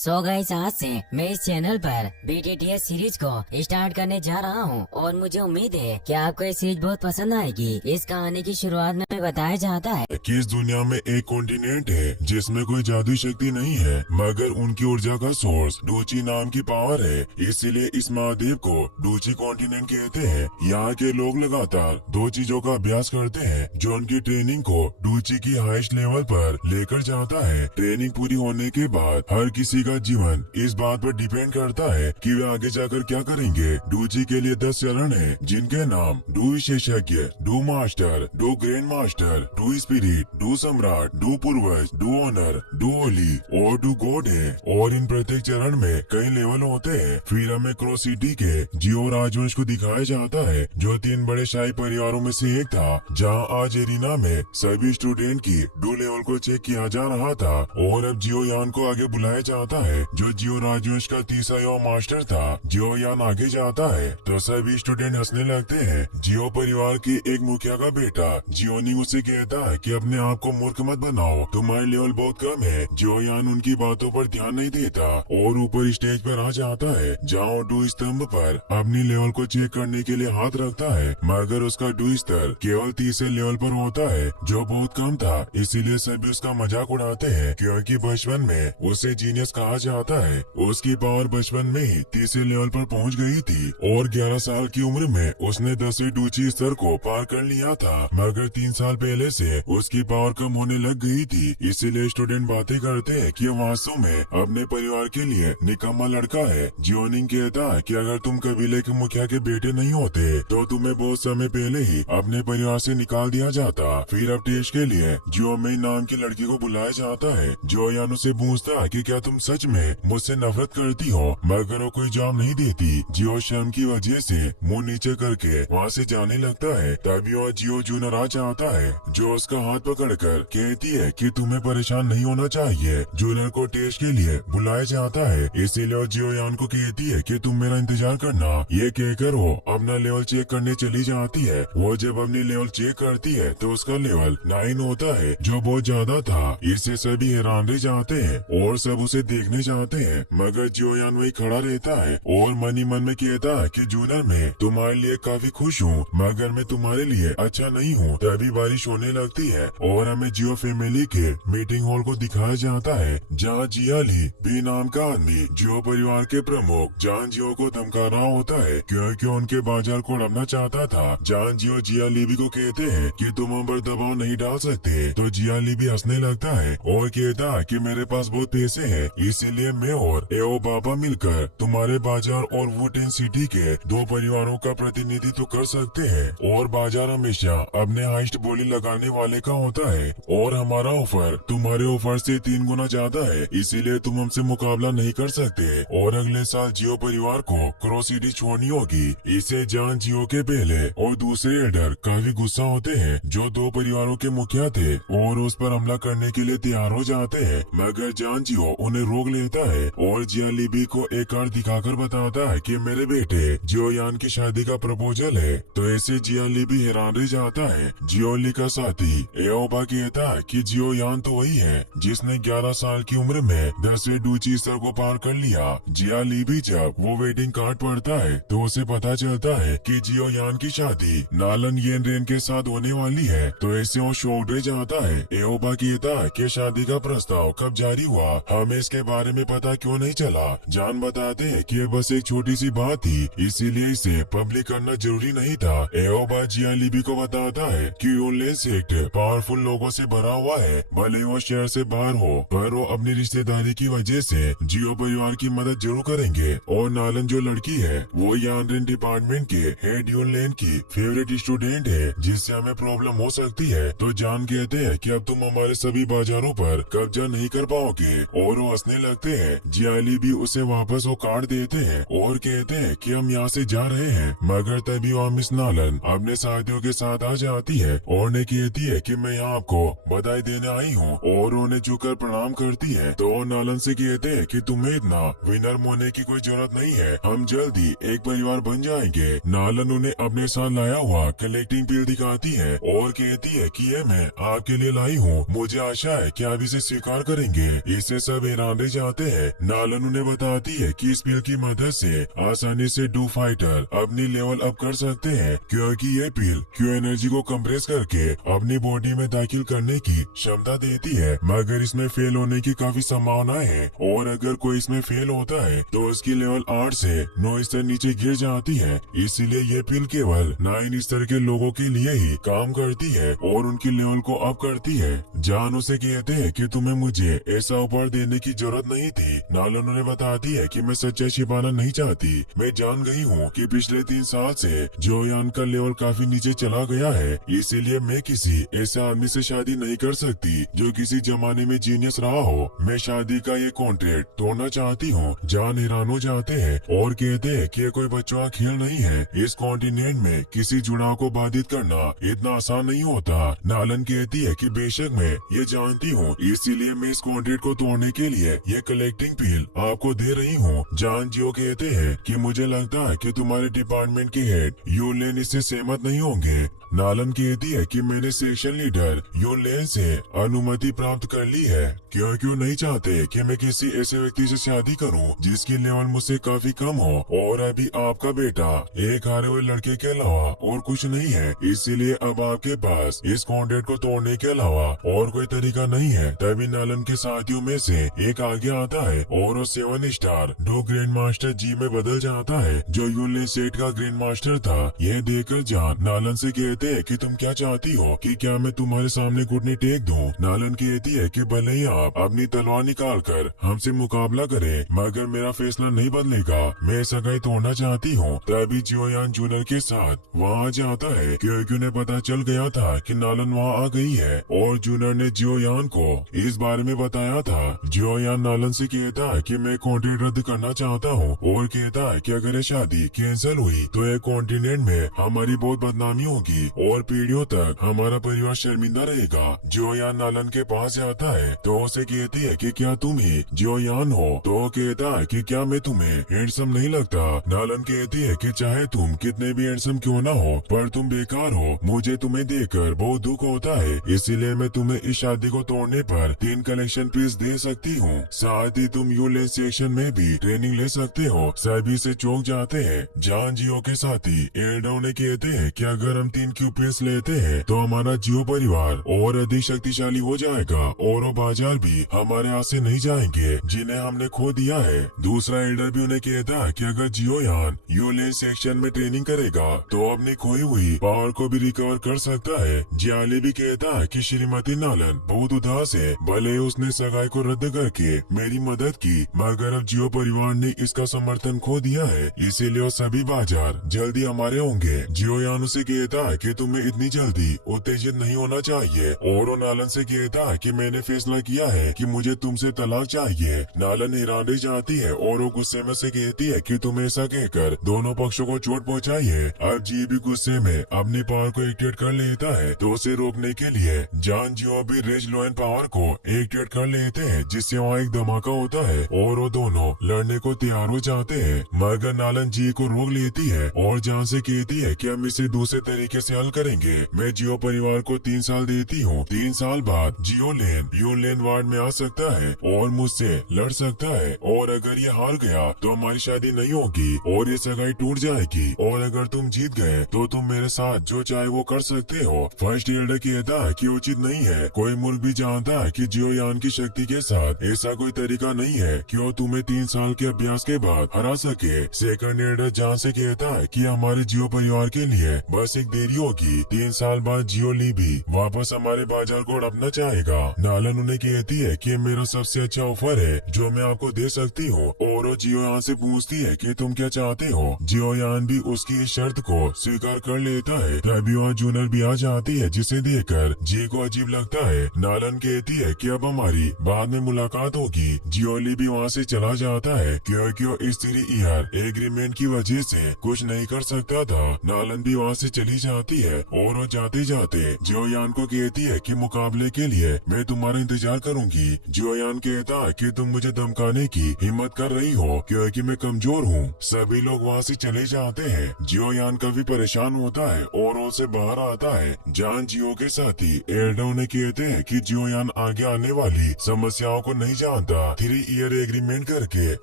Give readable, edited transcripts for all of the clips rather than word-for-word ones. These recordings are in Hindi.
सो गाइस, आज से मैं इस चैनल पर BTTS सीरीज को स्टार्ट करने जा रहा हूं और मुझे उम्मीद है कि आपको ये सीरीज बहुत पसंद आएगी। इस कहानी की शुरुआत में बताया जाता है कि इस दुनिया में एक कॉन्टिनेंट है जिसमें कोई जादुई शक्ति नहीं है, मगर उनकी ऊर्जा का सोर्स डूची नाम की पावर है। इसीलिए इस महाद्वीप को डूची कॉन्टिनेंट कहते हैं। यहाँ के लोग लगातार दो चीजों का अभ्यास करते हैं जो उनकी ट्रेनिंग को डूची की हाईएस्ट लेवल पर लेकर जाता है। ट्रेनिंग पूरी होने के बाद हर किसी का जीवन इस बात पर डिपेंड करता है कि वे आगे जाकर क्या करेंगे। डूची के लिए 10 चरण है, जिनके नाम डू विशेषज्ञ, do master, do grand master, do spirit, do सम्राट, डू पूर्वज, डू ऑनर, डू होली और डू गॉड है। और इन प्रत्येक चरण में कई लेवल होते हैं। फिर हमें क्रॉस सिटी के जियो राजवंश को दिखाया जाता है, जो 3 बड़े शाही परिवारों में से एक था, जहाँ आज एरिना में सभी स्टूडेंट की डू लेवल को चेक किया जा रहा था। और अब जियो यान को आगे बुलाया जाता है, जो जियो राजवंश का तीसरा युवा मास्टर था। जियो यान आगे जाता है तो सभी स्टूडेंट हंसने लगते हैं। जियो परिवार के एक मुखिया का बेटा जियोनिंग उसे कहता है कि अपने आप को मूर्ख मत बनाओ, तुम्हारे लेवल बहुत कम है। जियो यान उनकी बातों पर ध्यान नहीं देता और ऊपर स्टेज पर आ जाता है, जहाँ डू स्तंभ पर अपनी लेवल को चेक करने के लिए हाथ रखता है, मगर उसका डू स्तर केवल तीसरे लेवल पर होता है, जो बहुत कम था। इसीलिए सभी उसका मजाक उड़ाते हैं, क्योंकि बचपन में उसे जीनियस कहा जाता है। उसकी पावर बचपन में ही तीसरे लेवल पर पहुंच गई थी और 11 साल की उम्र में उसने 10वें डूची स्तर को पार कर लिया था, मगर 3 साल पहले से उसकी पावर कम होने लग गई थी। इसीलिए स्टूडेंट बातें करते हैं कि वास्तव में अपने परिवार के लिए निकम्मा लड़का है। जियोनिंग कहता है कि अगर तुम कबीले के मुखिया के बेटे नहीं होते तो तुम्हें बहुत समय पहले ही अपने परिवार से निकाल दिया जाता। फिर अब टेस्ट के लिए जियो मेई नाम की लड़की को बुलाया जाता है। जियो यान उसे पूछता है कि क्या तुम सच में मुझसे नफरत करती हो, मगर वो कोई जवाब नहीं देती। जियो शर्म की वजह से मुंह नीचे करके वहाँ से जाने लगता है। तभी वह जियो जूनियर आ जाता है, जो उसका हाथ पकड़कर कहती है कि तुम्हें परेशान नहीं होना चाहिए। जूनियर को टेस्ट के लिए बुलाया जाता है, इसीलिए वो जियो यान को कहती है कि तुम मेरा इंतजार करना। ये कहकर वो अपना लेवल चेक करने चली जाती है। वो जब अपनी लेवल चेक करती है तो उसका लेवल 9 होता है, जो बहुत ज्यादा था। इससे सभी हैरान रह जाते हैं और सब उसे देखने जाते हैं, मगर जियो यान वही खड़ा रहता है और मन ही मन में कहता है कि जूनियर मैं तुम्हारे लिए काफी खुश हूँ, मगर मैं तुम्हारे लिए अच्छा नहीं हूँ। तभी बारिश होने लगती है और हमें जियो फैमिली के मीटिंग हॉल को दिखाया जाता है, जहाँ जियाली बी नाम का आदमी जियो परिवार के प्रमुख जान जियो को धमका रहा होता है, क्योंकि उनके बाजार को उड़ाना चाहता था। जान जियो जियालीबी को कहते हैं कि तुम हम पर दबाव नहीं डाल सकते, तो जियालीबी हंसने लगता है और कहता है कि मेरे पास बहुत पैसे हैं, इसीलिए मैं और एओ बाबा मिलकर तुम्हारे बाजार और वुटेन सिटी के 2 परिवारों का प्रतिनिधित्व कर सकते हैं। और बाजार हमेशा अपने हाइस्ट बोली लगाने वाले का होता है और हमारा ऑफर तुम्हारे ऑफर से 3 गुना ज्यादा है, इसीलिए तुम हमसे मुकाबला नहीं कर सकते। और अगले साल जियो परिवार को क्रॉस सिटी छोड़नी होगी। इसे जान जियो के पहले और दूसरे एल्डर काफी गुस्सा होते हैं, जो 2 परिवारों के मुखिया थे, और उस पर हमला करने के लिए तैयार हो जाते हैं, मगर जान जियो उन्हें रोक लेता है और जियालीबी को एक कार्ड दिखाकर बताता है कि मेरे बेटे जियो यान की शादी का प्रपोजल है। तो ऐसे जियालीबी हैरान रह जाता है। जियोली का साथी एओबा कहता है कि जियो यान तो वही है जिसने 11 साल की उम्र में 10वें डूची स्तर को पार कर लिया। जियालीबी जब वो वेडिंग कार्ड पढ़ता है तो उसे पता चलता है कि जियो यान की शादी नालन येनरेन के साथ होने वाली है, तो ऐसे वो शॉक्ड रह जाता है। एओबा कहता है कि शादी का प्रस्ताव कब जारी हुआ, हमें इसके बारे में पता क्यों नहीं चला। जान बताते हैं कि ये बस एक छोटी सी बात थी, इसीलिए इसे पब्लिक करना जरूरी नहीं था। एओबा जियालीबी को बताता है कि यूनलेन सेक्ट पावरफुल लोगों से भरा हुआ है, भले वो शहर से बाहर हो, पर वो अपनी रिश्तेदारी की वजह से जियो परिवार की मदद जरूर करेंगे। और नालन जो लड़की है वो यानरेन डिपार्टमेंट के हेड यूनलेन की फेवरेट स्टूडेंट है, जिससे हमें प्रॉब्लम हो सकती है। तो जान कहते हैं कि अब तुम हमारे सभी बाजारों पर कब्जा नहीं कर पाओगे, और वो हंसने लगते हैं। जियालीबी उसे वापस वो कार्ड देते हैं और कहते हैं कि हम यहाँ से जा रहे हैं, मगर तभी वहाँ मिस नालन अपने साथियों के साथ आ जाती है और उन्हें कहती है कि मैं यहाँ आपको बधाई देने आई हूँ, और उन्हें झुककर प्रणाम करती है। तो वो नालन से कहते हैं कि तुम्हें इतना विनर होने की कोई जरूरत नहीं है, हम जल्दी एक परिवार बन जाएंगे। नालन उन्हें अपने साथ लाया हुआ कलेक्टिंग बिल दिखाती है और कहती है कि ये मैं आपके लिए लाई हूँ, मुझे आशा है कि आप इसे स्वीकार करेंगे। इससे सब हैरान रह जाते हैं। नालन उन्हें बताती है कि इस पिल की मदद से आसानी से डू फाइटर अपनी लेवल अप कर सकते हैं, क्योंकि ये पिल क्यू एनर्जी को कंप्रेस करके अपनी बॉडी में दाखिल करने की क्षमता देती है, मगर इसमें फेल होने की काफी संभावना है, और अगर कोई इसमें फेल होता है तो उसकी लेवल 8 से 9 स्तर नीचे गिर जाती है। इसीलिए ये पिल केवल 9 स्तर के लोगों के लिए ही काम करती है और उनकी लेवल को अप करती है। जान उसे कहते हैं कि तुम्हें मुझे ऐसा उपहार देने की जरूरत नहीं थी। नालन उन्हें बताती है कि मैं सच्चाई छिपाना नहीं चाहती। मैं जान गई हूँ कि पिछले 3 साल से जोयान का लेवल काफी नीचे चला गया है, इसीलिए मैं किसी ऐसे आदमी से शादी नहीं कर सकती जो किसी जमाने में जीनियस रहा हो। मैं शादी का ये कॉन्ट्रैक्ट तोड़ना चाहती हूँ। जान हैरान हो जाते हैं और कहते हैं कि ये कोई बच्चों का खेल नहीं है। इस कॉन्टिनेंट में किसी जुड़ाव को बाधित करना इतना आसान नहीं होता। नालन कहती है कि बेशक मैं ये जानती हूँ, इसीलिए मैं इस कॉन्ट्रैक्ट को तोड़ने के लिए ये कलेक्टिंग पिल आपको दे रही हूँ। जान जियो कहते हैं कि मुझे लगता है कि तुम्हारे डिपार्टमेंट के हेड यूलेन इससे सहमत नहीं होंगे। नालन कहती है कि मैंने सेक्शन लीडर यूलेन से अनुमति प्राप्त कर ली है, क्यों नहीं चाहते कि मैं किसी ऐसे व्यक्ति से शादी करूं जिसकी लेवल मुझसे काफी कम हो, और अभी आपका बेटा एक हारे हुए लड़के के अलावा और कुछ नहीं है। इसीलिए अब आपके पास इस कॉन्ट्रैक्ट को तोड़ने के अलावा और कोई तरीका नहीं है। तभी नालन के साथियों में से एक आगे आता है और वो 7 स्टार डो ग्रैंड मास्टर जी में बदल जाता है, जो यूलेन सेट का ग्रैंड मास्टर था। यह देखकर जान नालन से कहते हैं कि तुम क्या चाहती हो, कि क्या मैं तुम्हारे सामने घुटने टेक दूं? नालन कहती है कि भले ही आप अपनी तलवार निकाल कर हमसे मुकाबला करें, मगर मेरा फैसला नहीं बदलेगा। मैं सगाई तोड़ना चाहती हूँ। तभी जियोयान जूनियर के साथ वहाँ जाता है, क्योंकि उन्हें पता चल गया था कि नालन वहाँ आ गई है, और जूनियर ने जियोयान को इस बारे में बताया था। जियोयान नालन से कहता है कि मैं कॉन्ट्रैक्ट रद्द करना चाहता हूँ, और कहता है कि अगर ये शादी कैंसिल हुई तो एक कॉन्टिनेंट में हमारी बहुत बदनामी होगी और पीढ़ियों तक हमारा परिवार शर्मिंदा रहेगा। जियोयान नालन के पास जाता है तो उसे कहती है कि क्या तुम ही जियोयान हो? तो वो कहता है कि क्या मैं तुम्हें हैंडसम नहीं लगता? नालन कहती है कि चाहे तुम कितने भी हैंडसम क्यों ना हो, पर तुम बेकार हो। मुझे तुम्हें देखकर बहुत दुख होता है, इसीलिए मैं तुम्हें इस शादी को तोड़ने पर 3 कलेक्शन पीस दे सकती हूँ। साथ ही तुम यूलेन सेक्शन में भी ट्रेनिंग ले सकते हो। सभी से चौंक जाते हैं। जान जियो के साथी एल्डो ने कहते हैं कि अगर हम 3 क्यू पीस लेते हैं तो हमारा जियो परिवार और अधिक शक्तिशाली हो जाएगा, और वो बाजार भी हमारे हाथ से नहीं जाएंगे जिन्हें हमने खो दिया है। दूसरा एल्डर भी उन्हें कहता है कि अगर जियोयान यूलेन सेक्शन में ट्रेनिंग करेगा तो अपनी खोई हुई पावर को भी रिकवर कर सकता है। जियाली भी कहता है कि श्रीमती नालन बहुत उदास है, भले उसने सगाई को रद्द करके मेरी मदद की, मगर अब जियो परिवार ने इसका समर्थन खो दिया है, इसीलिए वो सभी बाजार जल्दी हमारे होंगे। जियोयान उसे कहता है कि तुम्हें इतनी जल्दी उत्तेजित नहीं होना चाहिए, और वो नालन से कहता है कि मैंने फैसला किया है कि मुझे तुमसे तलाक चाहिए। नालन हैरान रह जाती है और वो गुस्से में से कहती है कि तुम ऐसा कहकर दोनों पक्षों को चोट पहुंचाई है। अब जी भी गुस्से में अपनी पावर को एक्टिवेट कर लेता है, तो उसे रोकने के लिए जान जियो भी रेज लोएन पावर को एक्टिवेट कर लेते हैं, जिससे वहाँ एक धमाका होता है और वो दोनों लड़ने को तैयार हो जाते हैं। मगर नालन जी को रोक लेती है और जान से कहती है कि हम इसे दूसरे तरीके से हल करेंगे। मैं जियो परिवार को 3 साल देती हूँ। 3 साल बाद जियोलेन यूलेन वार्ड में आ सकता है और मुझसे लड़ सकता है, और अगर ये हार गया तो हमारी शादी नहीं होगी और ये सगाई टूट जाएगी, और अगर तुम जीत गए तो तुम मेरे साथ जो चाहे वो कर सकते हो। फर्स्ट एल्डर कहता है कि उचित नहीं है। कोई मुल्क भी जानता है कि जियोयान की शक्ति के साथ ऐसा कोई तरीका नहीं है कि वो तुम्हें 3 साल के अभ्यास के बाद हरा सके। सेकंड एल्डर जान से कहता है कि हमारे जियो परिवार के लिए बस एक देरी होगी। 3 साल बाद जियोली भी वापस हमारे बाजार को हड़पना चाहेगा। नालन उन्हें कहती है कि मेरा सबसे अच्छा ऑफर है जो मैं आपको दे सकती हूँ, और वो जियोयान से पूछती है कि तुम क्या चाहते हो। जियोयान भी उसकी इस शर्त को स्वीकार कर लेता है। तभी वहाँ जूनियर भी आ जाती है, जिसे देखकर जी को अजीब लगता है। नालन कहती है कि अब हमारी बाद में मुलाकात होगी। जियोली भी वहाँ से चला जाता है, क्योंकि वो इस 3 ईयर एग्रीमेंट की वजह से कुछ नहीं कर सकता था। नालन भी वहाँ से चली जाती है, और वो जाते जाते जियोयान को कहती है कि मुकाबले के लिए मैं तुम्हारा इंतजार करूंगी। जियोयान कहता है कि तुम मुझे धमकाने की हिम्मत कर रही हो, क्योंकि मैं कमजोर हूँ। सभी लोग वहाँ से चले जाते हैं। जियोयान काफी परेशान होता है और उसे बाहर आता है। जान जियो के साथी एल्डो ने कहते हैं कि जियोयान आगे आने वाली समस्याओं को नहीं जानता 3 ईयर एग्रीमेंट करके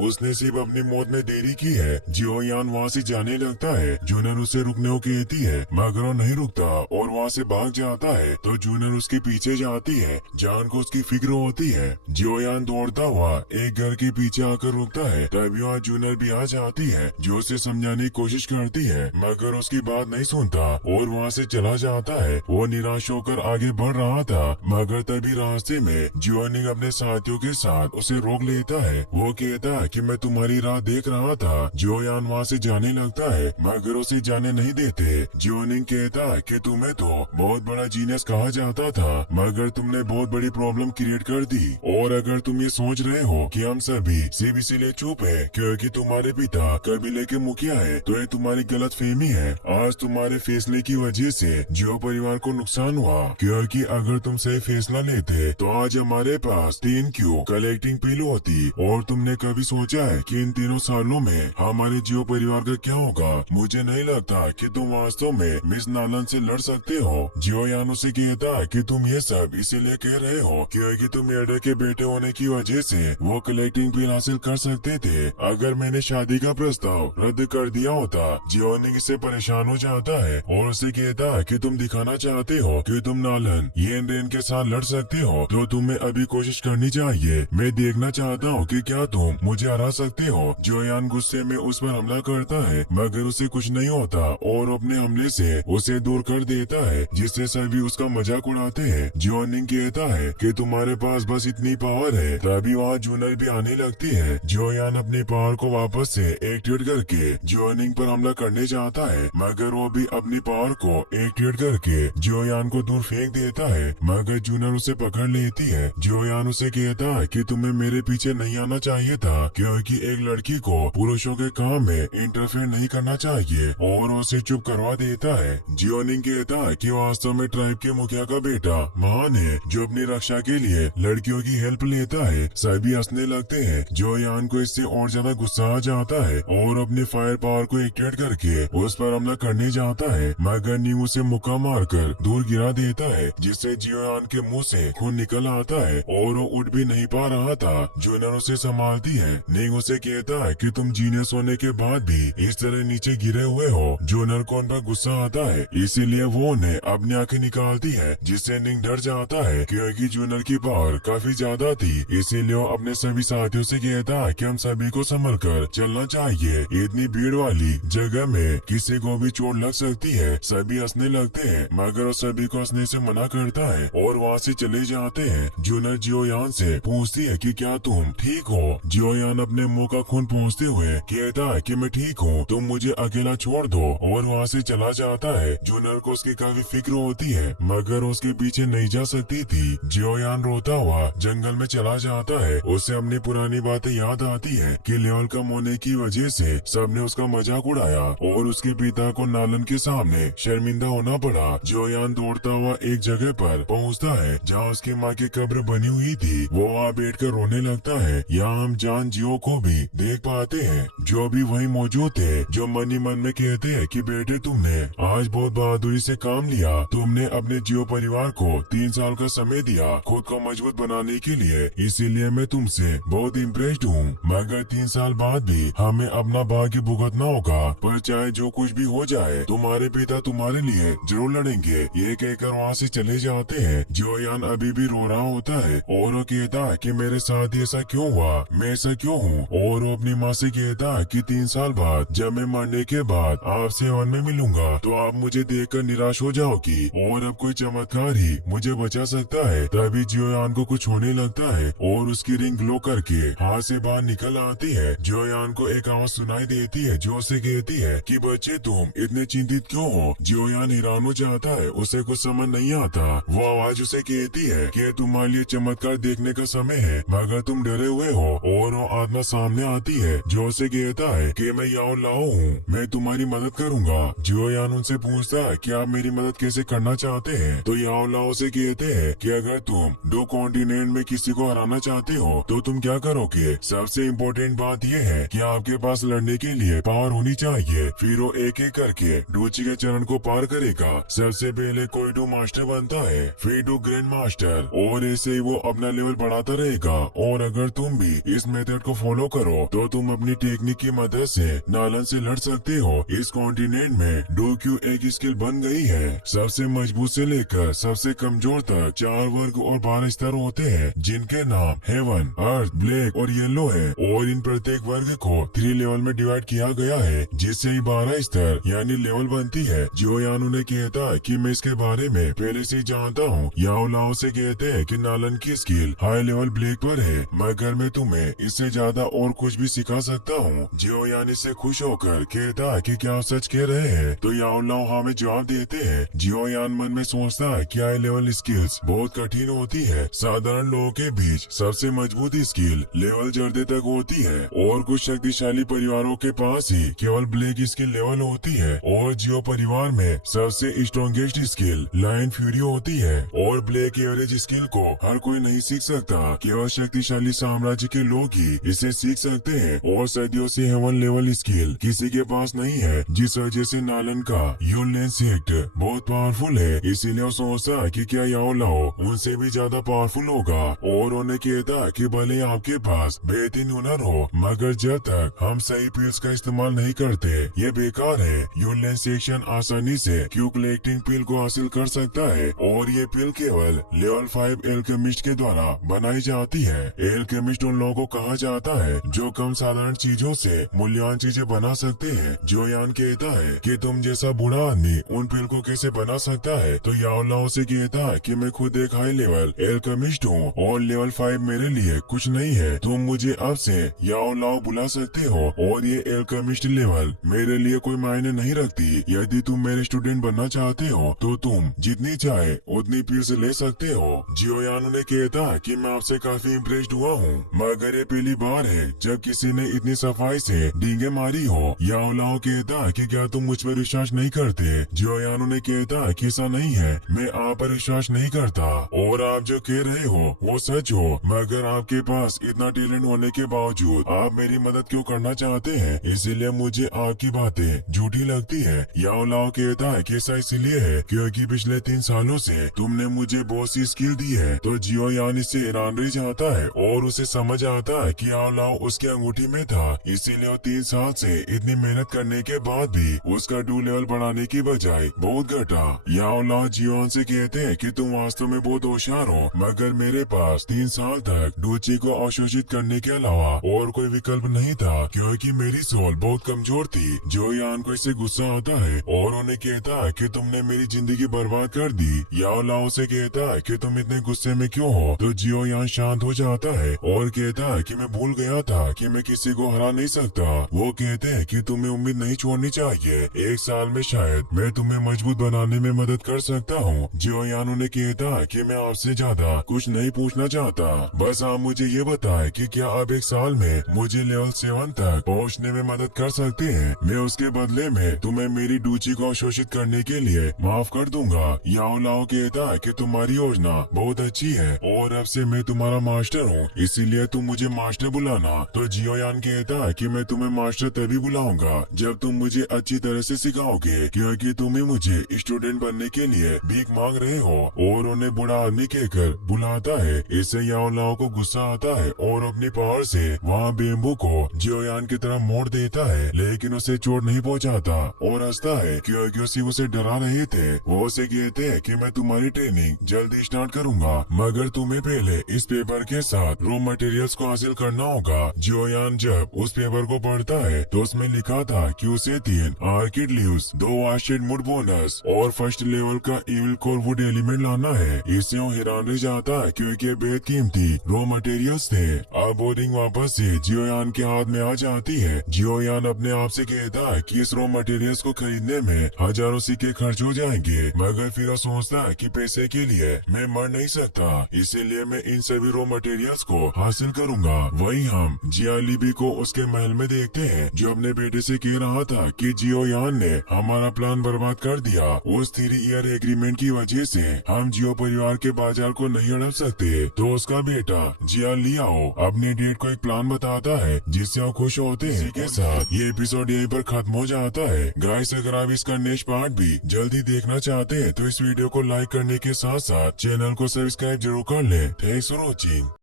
उसने सिर्फ अपनी मौत में देरी की है। जियोयान वहाँ से जाने लगता है। जूनर उसे रुकने को कहती है मगर वो नहीं रुकता और वहाँ से भाग जाता है। तो जूनर उसके पीछे जाती है। जान को उसकी फिक्र होती है। जियोयान दौड़ता हुआ एक घर के पीछे आकर रुकता है। तभी वहाँ जूनर भी आ जाती है जो उसे समझाने की कोशिश करती है मगर उसकी बात नहीं सुनता और वहाँ से चला जाता है। वो निराश होकर आगे बढ़ रहा था मगर तभी रास्ते में जियोनिंग अपने साथियों के साथ उसे रोक लेता है। वो कहता है कि मैं तुम्हारी राह देख रहा था। जियोयान वहाँ से जाने लगता है मगर उसे जाने नहीं देते। जियोनिंग कहता है कि तुम्हें तो बहुत बड़ा जीनियस कहा जाता था मगर तुमने बहुत बड़ी प्रॉब्लम क्रिएट कर दी। और अगर तुम ये सोच रहे हो कि हम सभी सिर्फ इसीलिए चुप है क्योंकि तुम्हारे पिता कबीले के मुखिया है तो ये तुम्हारी गलत फहमी है। आज तुम्हारे फैसले की वजह से जियो परिवार को नुकसान हुआ क्योंकि अगर तुम सही फैसला लेते तो आज हमारे पास 3 क्यू कलेक्टिंग पिल होती। और तुमने कभी सोचा है कि इन 3 सालों में हमारे जियो परिवार का क्या होगा? मुझे नहीं लगता कि तुम वास्तव में मिस नालन से लड़ सकते हो। जियोयान उसे कहता है कि तुम ये सब इसीलिए कह रहे हो क्योंकि तुम एडर के बेटे होने की वजह से वो कलेक्टिंग पिल हासिल कर सकते थे। अगर मैंने शादी का प्रस्ताव रद्द कर दिया होता। जियोनिंग इससे परेशान हो जाता है और उसे कहता है कि तुम दिखाना चाहते हो कि तुम नालन येन रेन के साथ लड़ सकते हो तो तुम्हें अभी कोशिश करनी चाहिए। मैं देखना चाहता हूँ कि क्या तुम मुझे हरा सकते हो। जियोयान गुस्से में उस पर हमला करता है मगर उसे कुछ नहीं होता और अपने हमले से उसे दूर कर देता है जिससे सभी उसका मजाक उड़ाते हैं। जियोनिंग कहता है कि तुम्हारे पास बस इतनी पावर है। तभी वहाँ जूनर भी आने लगती है। जियोयान अपनी पावर को वापस से एक्टिवेट करके जियोनिंग पर हमला करने जाता है मगर वो भी अपनी पावर को एक्टिवेट करके जियोयान को दूर फेंक देता है मगर जूनर उसे पकड़ लेती है। जियोयान उसे कहता है कि तुम्हें मेरे पीछे नहीं आना चाहिए था क्योंकि एक लड़की को पुरुषों के काम में इंटरफेयर नहीं करना चाहिए और उसे चुप करवा देता है। जियोनिंग कहता है कि वास्तव में ट्राइब के मुखिया का बेटा महान है जो अपनी रक्षा के लिए लड़कियों की हेल्प लेता है। सभी हंसने लगते हैं। जियोयान को इससे और ज्यादा गुस्सा आ जाता है और अपने फायर पावर को एक्टिवेट करके उस पर हमला करने जाता है मगर नीम उसे मुक्का मारकर दूर गिरा देता है जिससे जियोयान के मुंह से खून निकल आता है और वो उठ भी नहीं पा रहा था। जूनर उसे संभालती है। निंग उसे कहता है कि तुम जीनियस होने के बाद भी इस तरह नीचे गिरे हुए हो। जूनर को उन पर गुस्सा आता है इसीलिए वो उन्हें अपनी आंखें निकालती है जिससे निंग डर जाता है क्योंकि जूनर की पावर काफी ज्यादा थी। इसीलिए वो अपने सभी साथियों से कहता है कि हम सभी को संभल कर चलना चाहिए। इतनी भीड़ वाली जगह में किसी को भी चोट लग सकती है। सभी हंसने लगते हैं मगर वो सभी को हंसने से मना करता है और वहाँ से चले जाते हैं। जूनर जियोयान से पूछती है कि क्या तुम ठीक हो? जियोयान अपने मुंह का खून पहुँचते हुए कहता है कि मैं ठीक हूँ, तुम मुझे अकेला छोड़ दो और वहाँ से चला जाता है। जूनर को उसकी काफी फिक्र होती है मगर उसके पीछे नहीं जा सकती थी। जियोयान रोता हुआ जंगल में चला जाता है। उसे अपनी पुरानी बातें याद आती है कि लेवल कम होने की वजह से सबने उसका मजाक उड़ाया और उसके पिता को नालन के सामने शर्मिंदा होना पड़ा। जियोयान दौड़ता हुआ एक जगह पर पहुंचता है जहां उसकी मां की कब्र बनी हुई थी। वो वहाँ बैठकर रोने लगता है। यहाँ हम जान जियो को भी देख पाते हैं जो भी वही मौजूद थे जो मन ही मन में कहते हैं कि बेटे तुमने आज बहुत बहादुरी से काम लिया। तुमने अपने जियो परिवार को 3 साल का समय दिया खुद को मजबूत बनाने के लिए, इसीलिए मैं तुमसे बहुत इम्प्रेस्ड हूँ। मगर 3 साल बाद भी हमें अपना भाग्य भुगतना होगा। पर चाहे जो कुछ भी हो जाए तुम्हारे पिता तुम्हारे लिए जरूर लड़ेंगे। ये कहकर वहाँ से चले जाते हैं। जियोयान अभी भी रो रहा होता है और वो कहता है कि मेरे साथ ऐसा क्यों हुआ, मैं ऐसा क्यों हूँ। और वो अपनी माँ से कहता है कि 3 साल बाद जब मैं मरने के बाद आपसे वन में मिलूंगा तो आप मुझे देखकर निराश हो जाओगी और अब कोई चमत्कार ही मुझे बचा सकता है। तभी जियोयान को कुछ होने लगता है और उसकी रिंग ग्लो करके हाथ से बाहर निकल आती है। जियोयान को एक आवाज सुनाई देती है जो उसे कहती है कि बच्चे तुम इतने चिंतित क्यों हो। जियोयान हैरान हो जाता है, उसे कुछ समझ नहीं आता। वो आवाज उसे कहती है कि तुम्हारे लिए चमत्कार देखने का समय है मगर तुम डरे हुए हो। और वो आत्मा सामने आती है जो उसे कहता है कि मैं याओ लाओ हूँ, मैं तुम्हारी मदद करूँगा। जियोयान उनसे पूछता है कि आप मेरी मदद कैसे करना चाहते हैं। तो याओ लाओ से कहते हैं कि अगर तुम 2 कॉन्टिनेंट में किसी को हराना चाहते हो तो तुम क्या करोगे। सबसे इम्पोर्टेंट बात यह है कि आपके पास लड़ने के लिए पावर होनी चाहिए। फिर वो एक एक करके डूची के चरण को पार करेगा। सबसे पहले कोई 2 मास्टर बनता है, फिर 2 ग्रैंड मास्टर और ऐसे ही वो अपना लेवल बढ़ाता रहेगा। मिलेगा। और अगर तुम भी इस मेथड को फॉलो करो तो तुम अपनी टेक्निक की मदद से नालन से लड़ सकते हो। इस कॉन्टिनेंट में डोक्यू एक स्किल बन गई है। सबसे मजबूत से लेकर सबसे कमजोर तक 4 वर्ग और 12 स्तर होते हैं, जिनके नाम हेवन, अर्थ, ब्लैक और येलो है। और इन प्रत्येक वर्ग को 3 लेवल में डिवाइड किया गया है, जिससे 12 स्तर यानी लेवल बनती है। जियोयान उन्हें कहता है कि मैं इसके बारे में पहले से ही जानता हूँ। याओ लाओ से कहते हैं कि नालन की स्किल हाई लेवल ब्लैक पर है, मगर मैं तुम्हें इससे ज्यादा और कुछ भी सिखा सकता हूँ। जियोयान इससे खुश होकर कहता है कि क्या आप सच कह रहे हैं? तो याओ लाओ हमें जवाब देते हैं। जियोयान मन में सोचता है कि हाई लेवल स्किल्स बहुत कठिन होती है। साधारण लोगों के बीच सबसे मजबूत स्किल लेवल जर्दे तक होती है, और कुछ शक्तिशाली परिवारों के पास ही केवल ब्लैक स्किल लेवल होती है। और जियो परिवार में सबसे स्ट्रॉन्गेस्ट स्किल लायन फ्यूरी होती है। और ब्लैक एवरेज स्किल को हर कोई नहीं सीख सकता, केवल शक्तिशाली साम्राज्य के लोग ही इसे सीख सकते हैं। और सदियों से हेवन लेवल स्किल किसी के पास नहीं है, जिस वजह से नालन का यूलेन सेक्ट बहुत पावरफुल है। इसीलिए वो सोचता है कि क्या याओ लाओ उनसे भी ज्यादा पावरफुल होगा। और उन्हें कहता है कि भले आपके पास बेहतरीन हुनर हो, मगर जब तक हम सही पिल्स का इस्तेमाल नहीं करते ये बेकार है। यूलेन सेक्शन आसानी से क्यू कलेक्टिंग पिल को हासिल कर सकता है, और ये पिल केवल लेवल 5 एल्केमिस्ट के द्वारा बनाई जाती है। एल्केमिस्ट उन लोगों को कहा जाता है जो कम साधारण चीजों से मूल्यवान चीजें बना सकते हैं। जियोयान कहता है कि तुम जैसा बूढ़ा आदमी उन पिल को कैसे बना सकता है? तो याओ लाओ से कहता है कि मैं खुद एक हाई लेवल एल्केमिस्ट हूँ, और लेवल 5 मेरे लिए कुछ नहीं है। तुम मुझे अब से याओ लाओ बुला सकते हो, और ये एल्केमिस्ट लेवल मेरे लिए कोई मायने नहीं रखती। यदि तुम मेरे स्टूडेंट बनना चाहते हो तो तुम जितनी चाहे उतनी पिल्स ले सकते हो। जियोयान उन्हें कहता है कि मैं आपसे काफी इम्प्रेस्ड हुआ हूँ, मगर ये पहली बार है जब किसी ने इतनी सफाई से डींगे मारी हो। याओ लाओ कहता है कि क्या तुम मुझ पर विश्वास नहीं करते? जियोयान उन्हें कहता है कि ऐसा नहीं है, मैं आप पर विश्वास नहीं करता, और आप जो कह रहे हो वो सच हो, मगर आपके पास इतना टैलेंट होने के बावजूद आप मेरी मदद क्यों करना चाहते हैं? इसीलिए मुझे आपकी बातें झूठी लगती है। याओ लाओ कहता है कि ऐसा इसलिए है क्योंकि पिछले 3 सालों से तुमने मुझे बहुत सी स्किल दी है। तो जियोयान इससे हैरान रह जाता है, और उसे समझ आता है कि याओ लाओ उसके अंगूठी में था, इसीलिए वो 3 साल से इतनी मेहनत करने के बाद भी उसका डू लेवल बढ़ाने की बजाय बहुत घटा। याओ लाओ जियोयान से कहते हैं कि तुम वास्तव में बहुत होशियार हो, मगर मेरे पास 3 साल तक डूची को अवशोषित करने के अलावा और कोई विकल्प नहीं था, क्योंकि मेरी सोल बहुत कमजोर थी। जियोयान को इससे गुस्सा आता है, और उन्हें कहता है कि तुमने मेरी जिंदगी बर्बाद कर दी। याओ लाओ से कहता है कि तुम इतने गुस्से में क्यों हो? तो जियोयान शांत हो जाता है और कहता है कि मैं भूल गया था कि मैं किसी को हरा नहीं सकता। वो कहते हैं कि तुम्हें उम्मीद नहीं छोड़नी चाहिए, 1 साल में शायद मैं तुम्हें मजबूत बनाने में मदद कर सकता हूँ। जियोयान उन्हें कहता है कि मैं आपसे ज्यादा कुछ नहीं पूछना चाहता, बस आप मुझे ये बताएं कि क्या आप 1 साल में मुझे लेवल 7 तक पहुँचने में मदद कर सकते हैं? मैं उसके बदले में तुम्हें मेरी डूची को अवशोषित करने के लिए माफ कर दूंगा। याओ लाओ कहता है कि तुम्हारी योजना बहुत अच्छी है, और अब से मैं तुम्हारा मास्टर हूँ, इसीलिए तुम मुझे मास्टर बुलाना। तो जियोयान कहता है कि मैं तुम्हें मास्टर तभी बुलाऊंगा जब तुम मुझे अच्छी तरह से सिखाओगे, क्योंकि तुम ही मुझे स्टूडेंट बनने के लिए भीख मांग रहे हो। और उन्हें बूढ़ा आदमी कहकर बुलाता है। इससे याओ लाओ को गुस्सा आता है, और अपनी पावर से वहाँ बेम्बू को जियोयान की तरफ मोड़ देता है, लेकिन उसे चोट नहीं पहुँचाता, और हंसता है क्योंकि उसे डरा रहे थे। वो उसे कहते हैं कि मैं तुम्हारी ट्रेनिंग जल्दी स्टार्ट करूंगा, मगर तुम्हें पहले इस पेपर के साथ रॉ मटेरियल्स को हासिल करना होगा। जियोयान जब उस पेपर को पढ़ता है तो उसमें लिखा था कि उसे 3 आर्किड लीव्स, 2 आर्शिड वुड बोनस और फर्स्ट लेवल का इविल कोर वुड एलिमेंट लाना है। इससे वो हैरान रह जाता है क्योंकि बेहद कीमती रॉ मटेरियल्स थे। अब वो रिंग वापस से जियोयान के हाथ में आ जाती है। जियोयान अपने आप से कहता है कि इस रॉ मटेरियल्स को खरीदने में हजारों सिक्के खर्च हो जाएंगे, मगर फिर वो सोचता है कि पैसे के लिए मैं मर नहीं सकता, इसीलिए मैं इन सभी रॉ मटेरियल्स को हासिल करूंगा। वहीं हम जियालिबी को उसके महल में देखते हैं, जो अपने बेटे से कह रहा था कि जियोयान ने हमारा प्लान बर्बाद कर दिया। उस 3 ईयर एग्रीमेंट की वजह से हम जियो परिवार के बाजार को नहीं अड़प सकते। तो उसका बेटा जिया लियाओ अपने डेट को एक प्लान बताता है जिससे वो खुश होते हैं। इसी के साथ ये एपिसोड यहीं पर खत्म हो जाता है। गाइस, अगर आप इसका नेक्स्ट पार्ट भी जल्दी देखना चाहते हैं तो इस वीडियो को लाइक करने के साथ साथ चैनल को सब्सक्राइब जरूर कर लें। Thanks for watching.